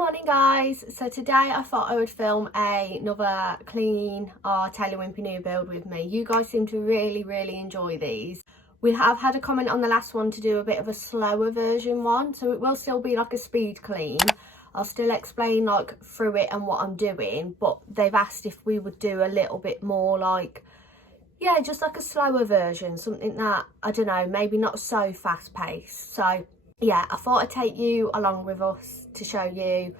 morning guys. So today I thought I would film another clean or Taylor Wimpey new build with me. You guys seem to really enjoy these. We have had a comment on the last one to do a bit of a slower version one, so it will still be like a speed clean. I'll still explain like through it and what I'm doing, but they've asked if we would do a little bit more like, yeah, just like a slower version, something that, I don't know, maybe not so fast paced. So yeah, I thought I'd take you along with us to show you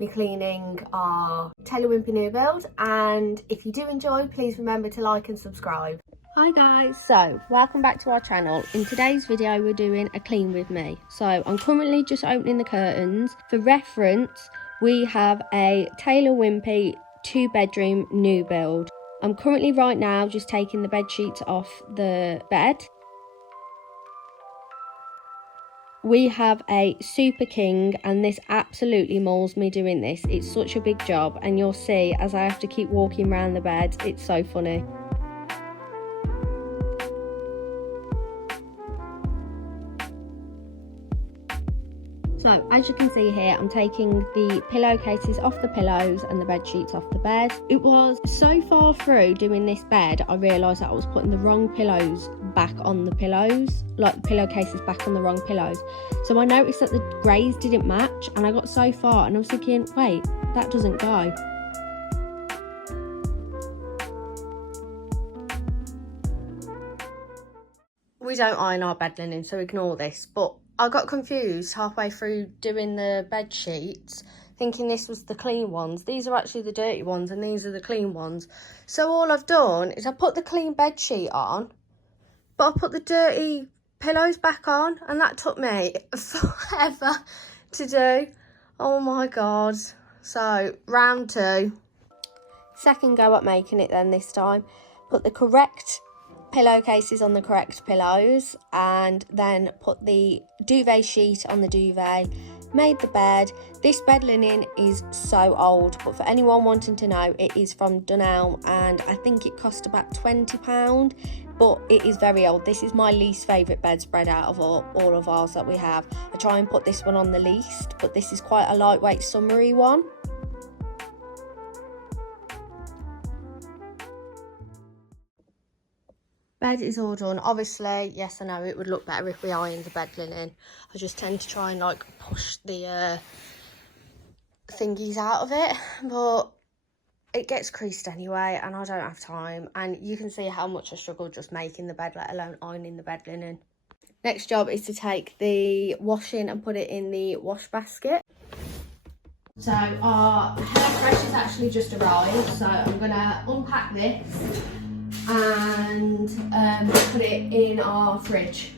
me cleaning our Taylor Wimpey new build. And if you do enjoy, please remember to like and subscribe. Hi guys, so welcome back to our channel. In today's video we're doing a clean with me. So I'm currently just opening the curtains. For reference, we have a Taylor Wimpey 2-bedroom new build. I'm currently right now just taking the bed sheets off the bed. We have a Super King and this absolutely mauls me doing this. It's such a big job and you'll see as I have to keep walking around the bed. It's so funny. So as you can see here, I'm taking the pillowcases off the pillows and the bed sheets off the bed. It was so far through doing this bed, I realised that I was putting the wrong pillows back on the pillows, like the pillowcases back on the wrong pillows. So I noticed that the greys didn't match and I got so far and I was thinking, wait, that doesn't go. We don't iron our bed linen, so ignore this, but I got confused halfway through doing the bed sheets, thinking this was the clean ones. These are actually the dirty ones and these are the clean ones. So all I've done is I put the clean bed sheet on, but I put the dirty pillows back on, and that took me forever to do. Oh my god. So round two. Second go at making it then this time. Put the correct pillowcases on the correct pillows and then put the duvet sheet on the duvet, made the bed. This bed linen is so old, but for anyone wanting to know, it is from Dunelm and I think it cost about £20, but it is very old. This is my least favourite bedspread out of all of ours that we have. I try and put this one on the least, but this is quite a lightweight summery one. Bed is all done. Obviously, yes, I know it would look better if we ironed the bed linen. I just tend to try and like push the thingies out of it, but it gets creased anyway and I don't have time. And you can see how much I struggle just making the bed, let alone ironing the bed linen. Next job is to take the washing and put it in the wash basket. So our HelloFresh has actually just arrived, so I'm gonna unpack this and put it in our fridge.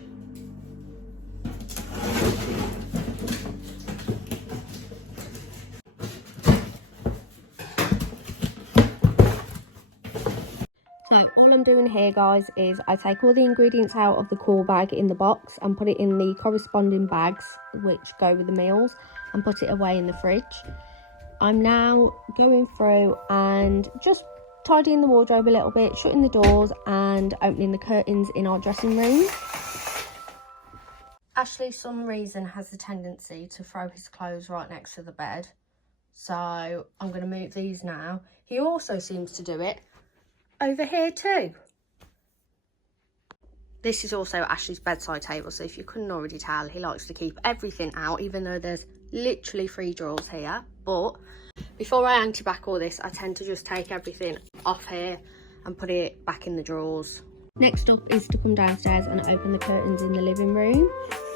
So all I'm doing here guys is I take all the ingredients out of the core bag in the box and put it in the corresponding bags which go with the meals and put it away in the fridge. I'm now going through and just tidying the wardrobe a little bit, shutting the doors and opening the curtains in our dressing room. Ashley, for some reason, has the tendency to throw his clothes right next to the bed, so I'm going to move these now. He also seems to do it over here too. This is also Ashley's bedside table, so if you couldn't already tell, he likes to keep everything out, even though there's literally 3 drawers here. But before I empty back all this, I tend to just take everything off here and put it back in the drawers. Next up is to come downstairs and open the curtains in the living room.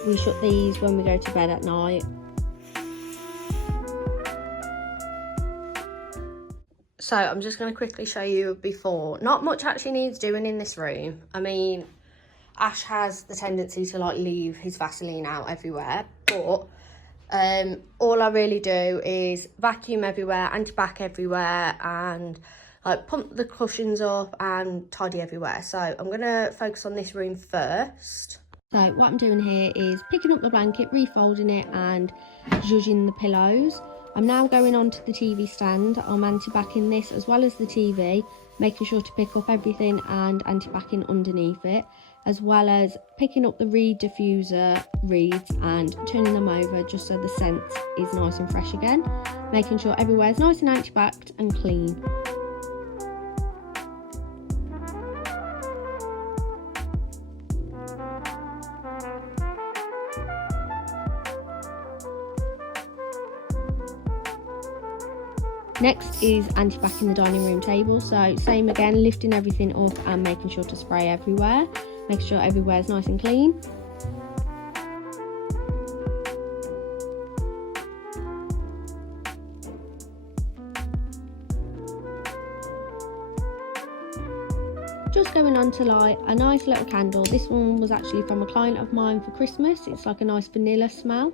We shut these when we go to bed at night. So I'm just going to quickly show you before. Not much actually needs doing in this room. I mean, Ash has the tendency to like leave his Vaseline out everywhere, but all I really do is vacuum everywhere, anti-bac everywhere, and like pump the cushions up and tidy everywhere. So I'm going to focus on this room first. So what I'm doing here is picking up the blanket, refolding it and zhuzhing the pillows. I'm now going on to the TV stand. I'm anti-backing this as well as the TV, making sure to pick up everything and anti-backing underneath it. as well as picking up the reed diffuser reeds and turning them over just so the scent is nice and fresh again, making sure everywhere is nice and anti-backed and clean. Next is anti-backing the dining room table, so same again, lifting everything up and making sure to spray everywhere, making sure everywhere is nice and clean. Just going on to light a nice little candle. This one was actually from a client of mine for Christmas. It's like a nice vanilla smell.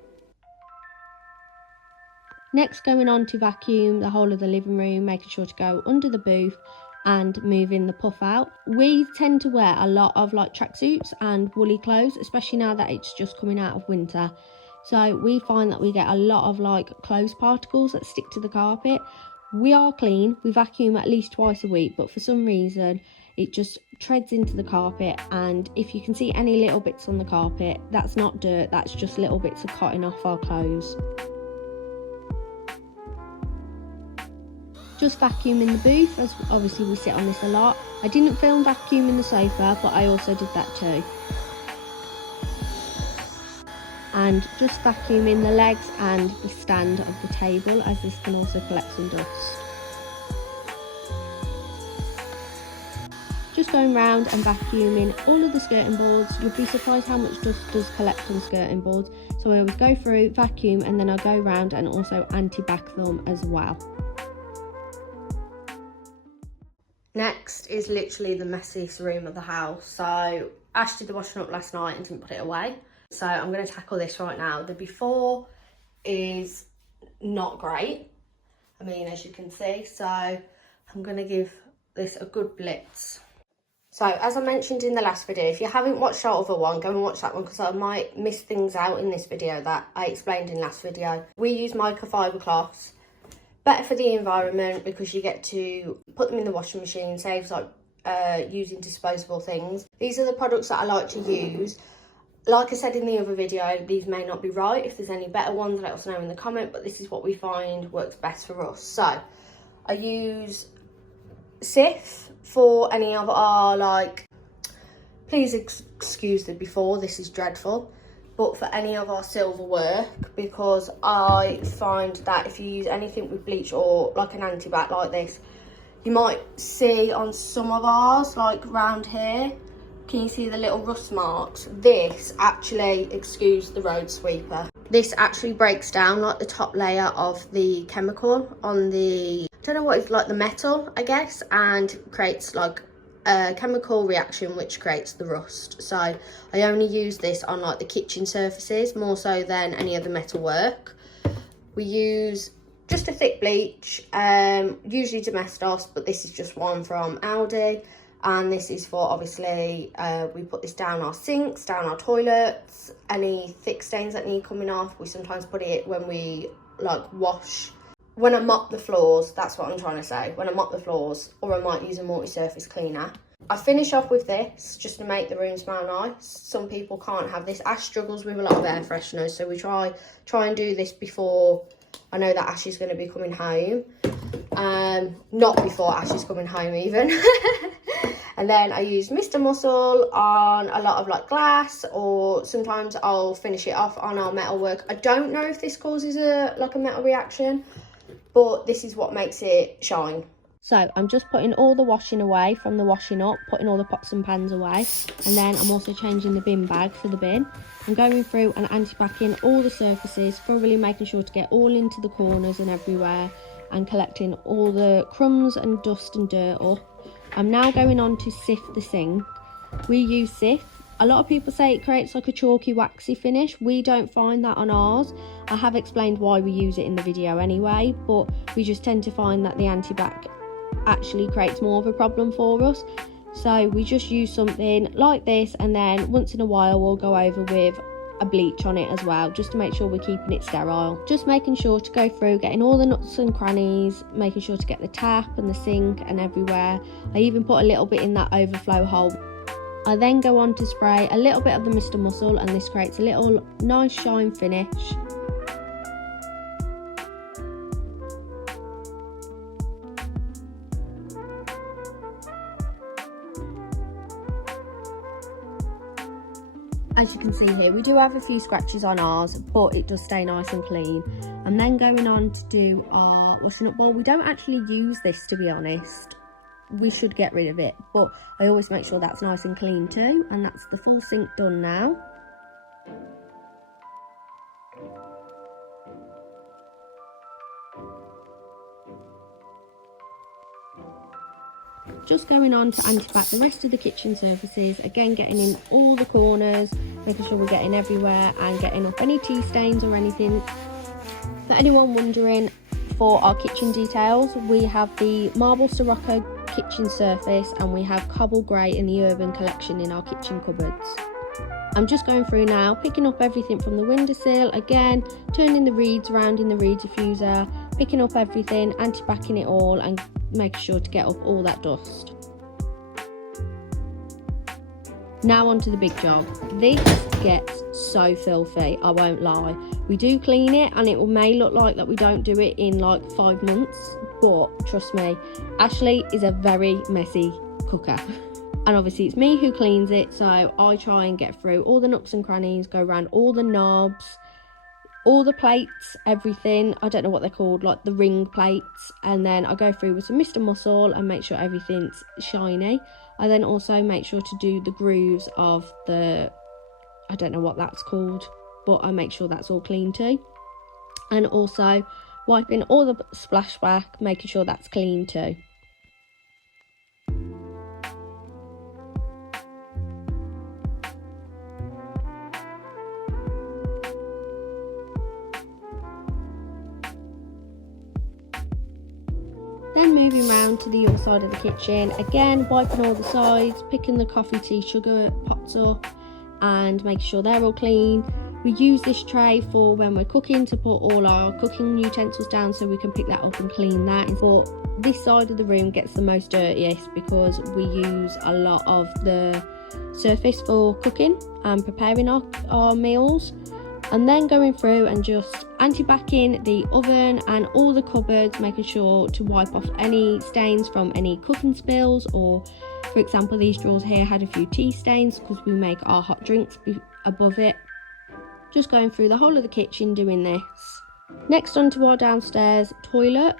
Next, going on to vacuum the whole of the living room, making sure to go under the booth and moving the puff out. We tend to wear a lot of like tracksuits and woolly clothes, especially now that it's just coming out of winter. So we find that we get a lot of like clothes particles that stick to the carpet. We are clean, we vacuum at least twice a week, but for some reason it just treads into the carpet, and if you can see any little bits on the carpet, that's not dirt, that's just little bits of cotton off our clothes. Just vacuuming the booth, as obviously we sit on this a lot. I didn't film vacuuming the sofa, but I also did that too. And just vacuuming the legs and the stand of the table, as this can also collect some dust. Just going round and vacuuming all of the skirting boards. You'll be surprised how much dust does collect on skirting boards. So I always go through, vacuum, and then I go round and also anti-back them as well. Next is literally the messiest room of the house. So Ash did the washing up last night and didn't put it away. So I'm going to tackle this right now. The before is not great. I mean, as you can see. So I'm going to give this a good blitz. So as I mentioned in the last video, if you haven't watched our other one, go and watch that one, because I might miss things out in this video that I explained in last video. We use microfiber cloths. Better for the environment because you get to put them in the washing machine, saves like using disposable things. These are the products that I like to use. Like I said in the other video, these may not be right. If there's any better ones, let us know in the comment, but this is what we find works best for us. So I use Sif for any of our, like, please excuse the before, this is dreadful, but for any of our silver work, because I find that if you use anything with bleach or like an anti-bac like this, you might see on some of ours, like round here, can you see the little rust marks? This actually, excuse the road sweeper, this actually breaks down like the top layer of the chemical on the, I don't know what it's like, the metal I guess, and creates like a chemical reaction which creates the rust. So I only use this on like the kitchen surfaces more so than any other metal work. We use just a thick bleach, usually Domestos, but this is just one from Aldi, and this is for obviously we put this down our sinks, down our toilets, any thick stains that need coming off. We sometimes put it when we like wash, when I mop the floors, that's what I'm trying to say, when I mop the floors, or I might use a multi-surface cleaner. I finish off with this just to make the room smell nice. Some people can't have this. Ash struggles with a lot of air fresheners, so we try and do this before I know that Ash is going to be coming home. Not before Ash is coming home even. And then I use Mr. Muscle on a lot of like glass, or sometimes I'll finish it off on our metal work. I don't know if this causes a metal reaction, but this is what makes it shine. So I'm just putting all the washing away from the washing up, putting all the pots and pans away, and then I'm also changing the bin bag for the bin. I'm going through and anti-backing all the surfaces, thoroughly making sure to get all into the corners and everywhere, and collecting all the crumbs and dust and dirt up. I'm now going on to sift the sink. We use Sif. A lot of people say it creates like a chalky waxy finish. We don't find that on ours. I have explained why we use it in the video anyway, but we just tend to find that the anti-bac actually creates more of a problem for us. So we just use something like this, and then once in a while we'll go over with a bleach on it as well, just to make sure we're keeping it sterile. Just making sure to go through, getting all the nooks and crannies, making sure to get the tap and the sink and everywhere. I even put a little bit in that overflow hole. I then go on to spray a little bit of the Mr. Muscle, and this creates a little nice shine finish. As you can see here, we do have a few scratches on ours, but it does stay nice and clean. I'm then going on to do our washing up bowl. We don't actually use this, to be honest. We should get rid of it, but I always make sure that's nice and clean too. And that's the full sink done now. Just going on to anti-bac the rest of the kitchen surfaces, again getting in all the corners, making sure we're getting everywhere and getting up any tea stains or anything. For anyone wondering, for our kitchen details, we have the marble Sirocco kitchen surface and we have cobble grey in the Urban collection in our kitchen cupboards. I'm just going through now, picking up everything from the windowsill, again turning the reeds around in the reed diffuser, picking up everything, anti-backing it all and making sure to get up all that dust. Now onto the big job. This gets so filthy, I won't lie. We do clean it and it may look like that we don't do it in like 5 months, but trust me, Ashley is a very messy cooker. And obviously it's me who cleans it, so I try and get through all the nooks and crannies, go around all the knobs, all the plates, everything. I don't know what they're called, like the ring plates. And then I go through with some Mr. Muscle and make sure everything's shiny. I then also make sure to do the grooves of the, I don't know what that's called, but I make sure that's all clean too. And also wiping all the splashback, making sure that's clean too. Then moving round to the other side of the kitchen, again wiping all the sides, picking the coffee, tea, sugar pots up and making sure they're all clean. We use this tray for when we're cooking to put all our cooking utensils down, so we can pick that up and clean that. But this side of the room gets the most dirtiest because we use a lot of the surface for cooking and preparing our meals. And then going through and just anti-backing the oven and all the cupboards, making sure to wipe off any stains from any cooking spills, or for example these drawers here had a few tea stains because we make our hot drinks above it. Just going through the whole of the kitchen doing this. Next onto our downstairs toilet,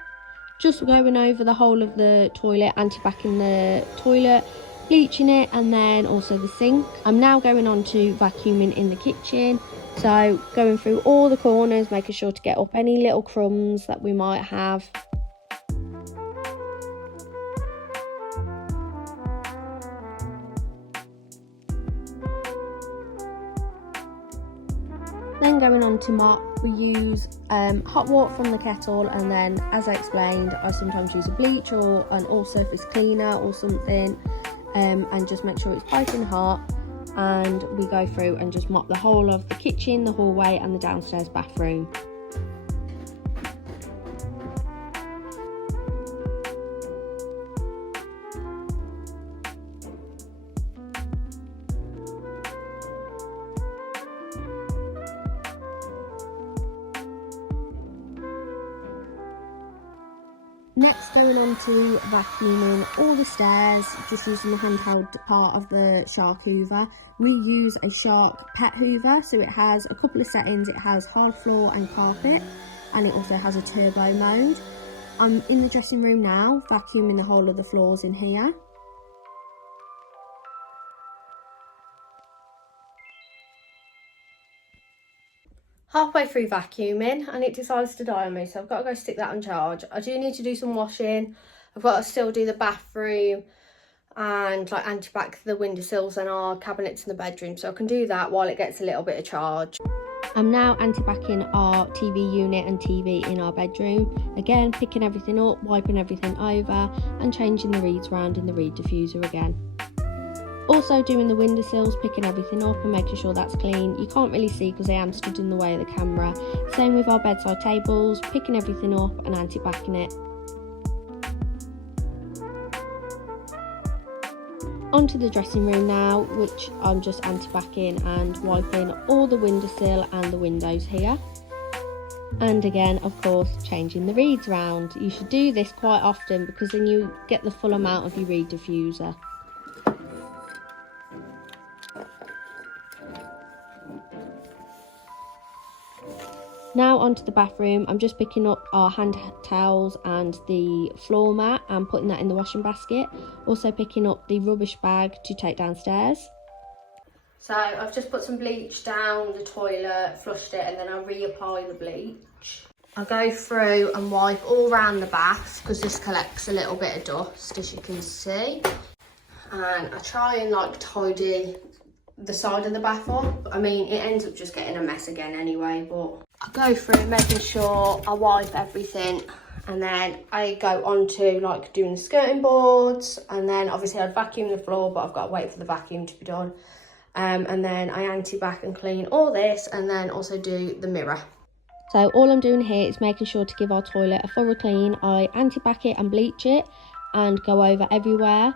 just going over the whole of the toilet, anti-backing the toilet, bleaching it, and then also the sink. I'm now going on to vacuuming in the kitchen. So going through all the corners, making sure to get up any little crumbs that we might have. Then going on to mop, we use hot water from the kettle, and then as I explained, I sometimes use a bleach or an all-surface cleaner or something, and just make sure it's piping hot. And we go through and just mop the whole of the kitchen, the hallway and the downstairs bathroom. Next, going on to vacuuming all the stairs, just using the handheld part of the Shark Hoover. We use a Shark Pet Hoover, so it has a couple of settings. It has hard floor and carpet, and it also has a turbo mode. I'm in the dressing room now, vacuuming the whole of the floors in here. Halfway through vacuuming and it decides to die on me, so I've got to go stick that on charge. I do need to do some washing. I've got to still do the bathroom and like anti-bac the windowsills and our cabinets in the bedroom, so I can do that while it gets a little bit of charge. I'm now anti-backing our TV unit and TV in our bedroom. Again, picking everything up, wiping everything over and changing the reeds around in the reed diffuser again. Also doing the windowsills, picking everything up and making sure that's clean. You can't really see because I am stood in the way of the camera. Same with our bedside tables, picking everything up and anti-backing it. Onto the dressing room now, which I'm just anti-backing and wiping all the windowsill and the windows here. And again, of course, changing the reeds round. You should do this quite often because then you get the full amount of your reed diffuser. Now onto the bathroom. I'm just picking up our hand towels and the floor mat and putting that in the washing basket. Also picking up the rubbish bag to take downstairs. So I've just put some bleach down the toilet, flushed it, and then I reapply the bleach. I go through and wipe all around the bath because this collects a little bit of dust, as you can see. And I try and like tidy the side of the bath up. I mean, it ends up just getting a mess again anyway, but I go through making sure I wipe everything, and then I go on to like doing the skirting boards, and then obviously I'd vacuum the floor, but I've got to wait for the vacuum to be done. And then I anti-back and clean all this, and then also do the mirror. So all I'm doing here is making sure to give our toilet a thorough clean. I anti-back it and bleach it and go over everywhere,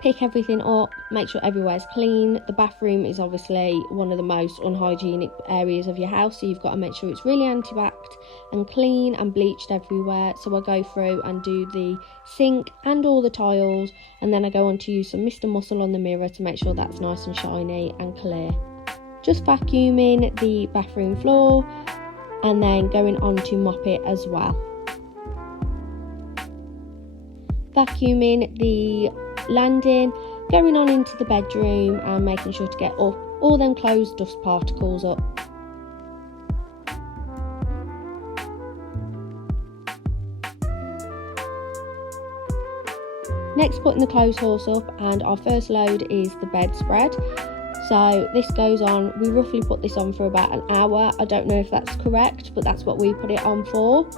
pick everything up, make sure everywhere's clean. The bathroom is obviously one of the most unhygienic areas of your house, so you've got to make sure it's really anti-backed and clean and bleached everywhere. So I go through and do the sink and all the tiles, and then I go on to use some Mr. Muscle on the mirror to make sure that's nice and shiny and clear. Just vacuuming the bathroom floor and then going on to mop it as well. Vacuuming the landing, going on into the bedroom and making sure to get up all them closed dust particles up. Next, putting the clothes horse up, and our first load is the bedspread. So this goes on, we roughly put this on for about an hour. I don't know if that's correct, but that's what we put it on for.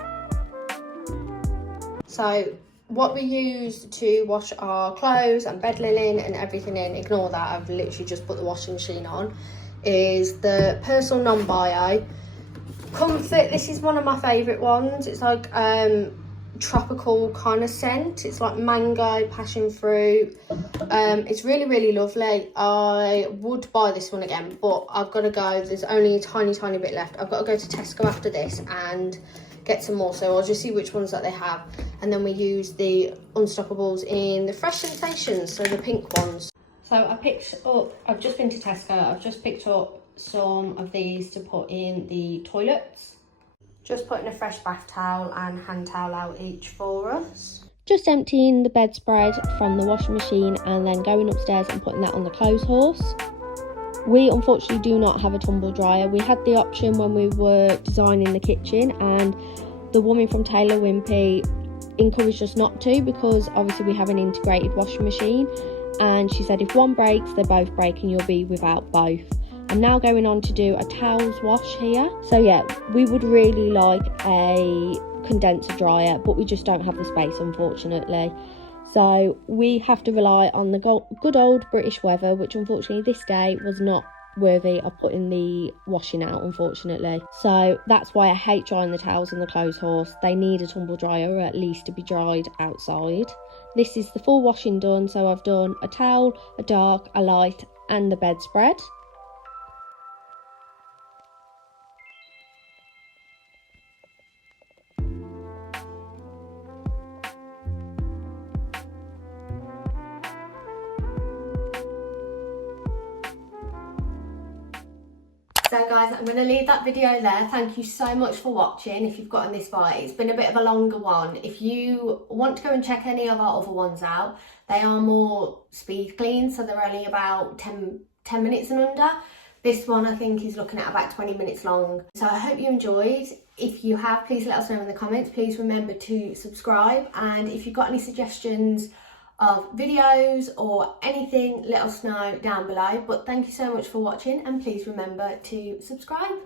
So what we use to wash our clothes and bed linen and everything in, ignore that, I've literally just put the washing machine on, is the Personal Non-Bio Comfort. This is one of my favourite ones. It's like tropical kind of scent. It's like mango, passion fruit. It's really, really lovely. I would buy this one again, but I've got to go. There's only a tiny bit left. I've got to go to Tesco after this and get some more, so I'll just see which ones that they have. And then we use the Unstoppables in the Fresh Sensations, so the pink ones. So I've just been to Tesco, I've just picked up some of these to put in the toilets. Just putting a fresh bath towel and hand towel out each for us. Just emptying the bedspread from the washing machine and then going upstairs and putting that on the clothes horse. We unfortunately do not have a tumble dryer. We had the option when we were designing the kitchen, and the woman from Taylor Wimpey encouraged us not to because obviously we have an integrated washing machine, and she said if one breaks, they both break and you'll be without both. I'm now going on to do a towels wash here. So yeah, we would really like a condenser dryer, but we just don't have the space, unfortunately. So we have to rely on the good old British weather, which unfortunately this day was not worthy of putting the washing out, unfortunately. So that's why I hate drying the towels on the clothes horse. They need a tumble dryer, or at least to be dried outside. This is the full washing done, so I've done a towel, a dark, a light, and the bedspread. So guys, I'm going to leave that video there. Thank you so much for watching. If you've gotten this far, it's been a bit of a longer one. If you want to go and check any of our other ones out, they are more speed clean, so they're only about 10 minutes and under. This one I think is looking at about 20 minutes long. So I hope you enjoyed. If you have, please let us know in the comments. Please remember to subscribe, and if you've got any suggestions of videos or anything, let us know down below. But thank you so much for watching, and please remember to subscribe.